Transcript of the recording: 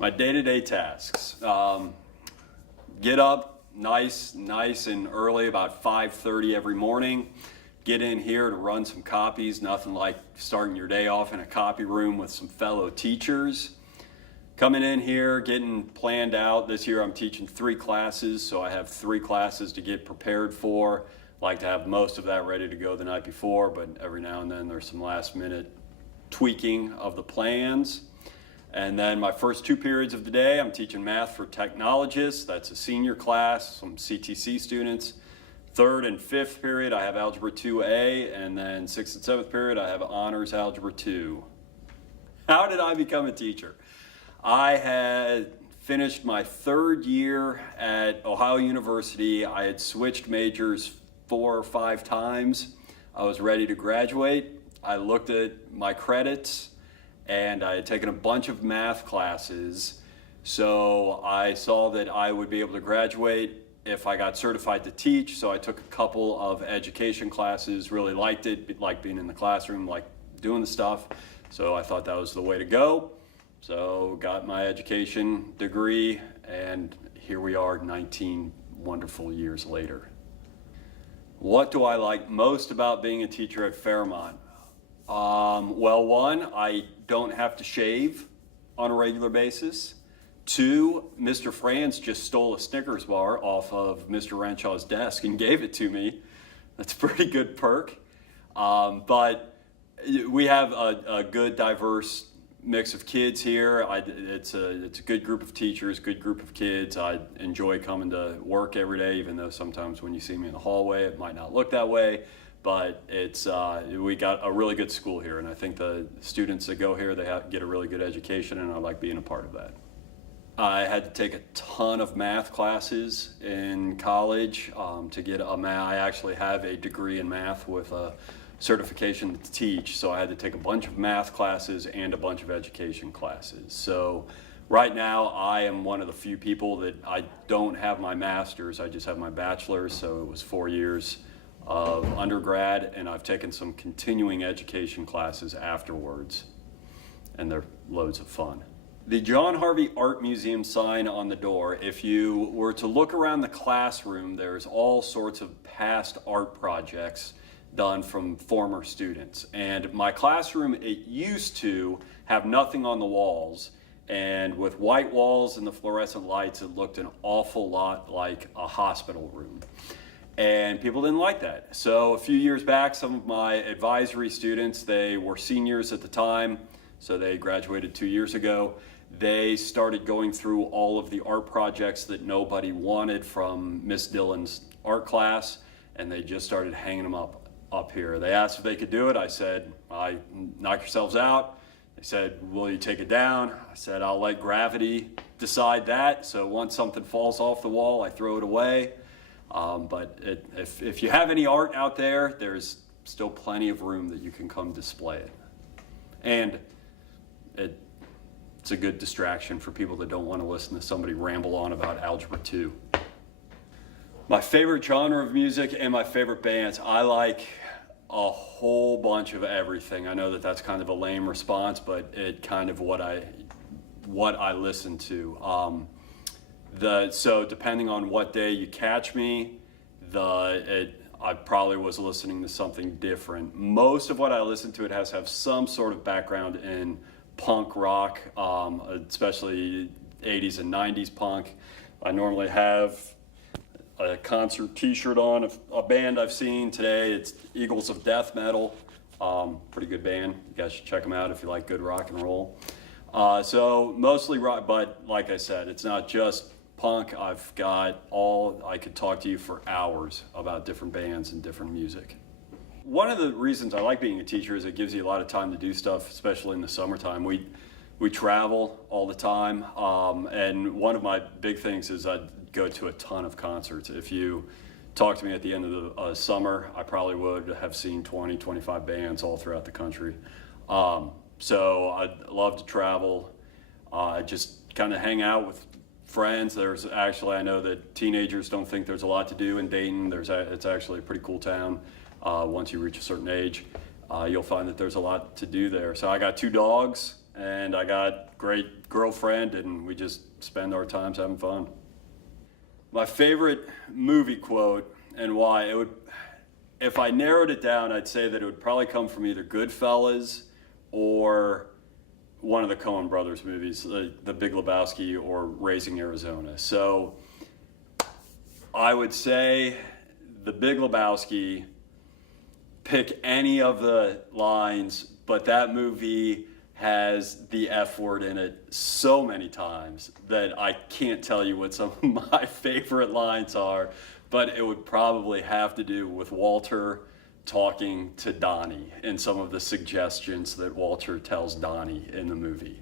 My day-to-day tasks. Get up nice and early, about 5:30 every morning. Get in here to run some copies. Nothing like starting your day off in a copy room with some fellow teachers. Coming in here, getting planned out. This year I'm teaching 3 classes, so I have 3 classes to get prepared for. Like to have most of that ready to go the night before, but every now and then there's some last minute tweaking of the plans. And then my first 2 periods of the day, I'm teaching math for technologists. That's a senior class, some CTC students. 3rd and 5th period, I have Algebra 2A, and then 6th and 7th period, I have Honors Algebra 2. How did I become a teacher? I had finished my 3rd year at Ohio University. I had switched majors 4 or 5 times. I was ready to graduate. I looked at my credits, and I had taken a bunch of math classes, so I saw that I would be able to graduate if I got certified to teach. So I took a couple of education classes, really liked it, liked being in the classroom, liked doing the stuff. So I thought that was the way to go. So got my education degree, and here we are 19 wonderful years later. What do I like most about being a teacher at Fairmont? Well, 1, I don't have to shave on a regular basis. 2, Mr. Franz just stole a Snickers bar off of Mr. Renshaw's desk and gave it to me. That's a pretty good perk. But we have a good, diverse mix of kids here. It's a good group of teachers, good group of kids. I enjoy coming to work every day, even though sometimes when you see me in the hallway, it might not look that way. But we got a really good school here, and I think the students that go here, they get a really good education, and I like being a part of that. I had to take a ton of math classes in college to get a math. I actually have a degree in math with a certification to teach, so I had to take a bunch of math classes and a bunch of education classes. So right now I am one of the few people that I don't have my master's, I just have my bachelor's, so it was 4 years of undergrad, and I've taken some continuing education classes afterwards, and they're loads of fun. The John Harvey Art Museum sign on the door, if you were to look around the classroom, there's all sorts of past art projects done from former students. And my classroom, it used to have nothing on the walls, and with white walls and the fluorescent lights, it looked an awful lot like a hospital room. And people didn't like that. So a few years back, some of my advisory students, they were seniors at the time, so they graduated 2 years ago. They started going through all of the art projects that nobody wanted from Miss Dillon's art class, and they just started hanging them up here. They asked if they could do it. I said, knock yourselves out. They said, will you take it down? I said, I'll let gravity decide that. So once something falls off the wall, I throw it away. But if you have any art out there, there's still plenty of room that you can come display it. And it's a good distraction for people that don't want to listen to somebody ramble on about Algebra 2. My favorite genre of music and my favorite bands, I like a whole bunch of everything. I know that that's kind of a lame response, but it kind of what I listen to. So depending on what day you catch me, I probably was listening to something different. Most of what I listen to, it has to have some sort of background in punk rock, especially 80s and 90s punk. I normally have a concert t-shirt on of a band I've seen today. It's Eagles of Death Metal. Pretty good band. You guys should check them out if you like good rock and roll. So mostly rock, but like I said, it's not just punk. I've got I could talk to you for hours about different bands and different music. One of the reasons I like being a teacher is it gives you a lot of time to do stuff, especially in the summertime. We travel all the time, and one of my big things is I go to a ton of concerts. If you talk to me at the end of the summer, I probably would have seen 20, 25 bands all throughout the country. So I love to travel, just kind of hang out with friends. I know that teenagers don't think there's a lot to do in Dayton. It's actually a pretty cool town. Once you reach a certain age, you'll find that there's a lot to do there. So I got 2 dogs, and I got great girlfriend, and we just spend our times having fun. My favorite movie quote and why, if I narrowed it down, I'd say that it would probably come from either Goodfellas or one of the Coen brothers movies, The Big Lebowski or Raising Arizona. So I would say The Big Lebowski, pick any of the lines, but that movie has the F word in it so many times that I can't tell you what some of my favorite lines are, but it would probably have to do with Walter talking to Donnie and some of the suggestions that Walter tells Donnie in the movie.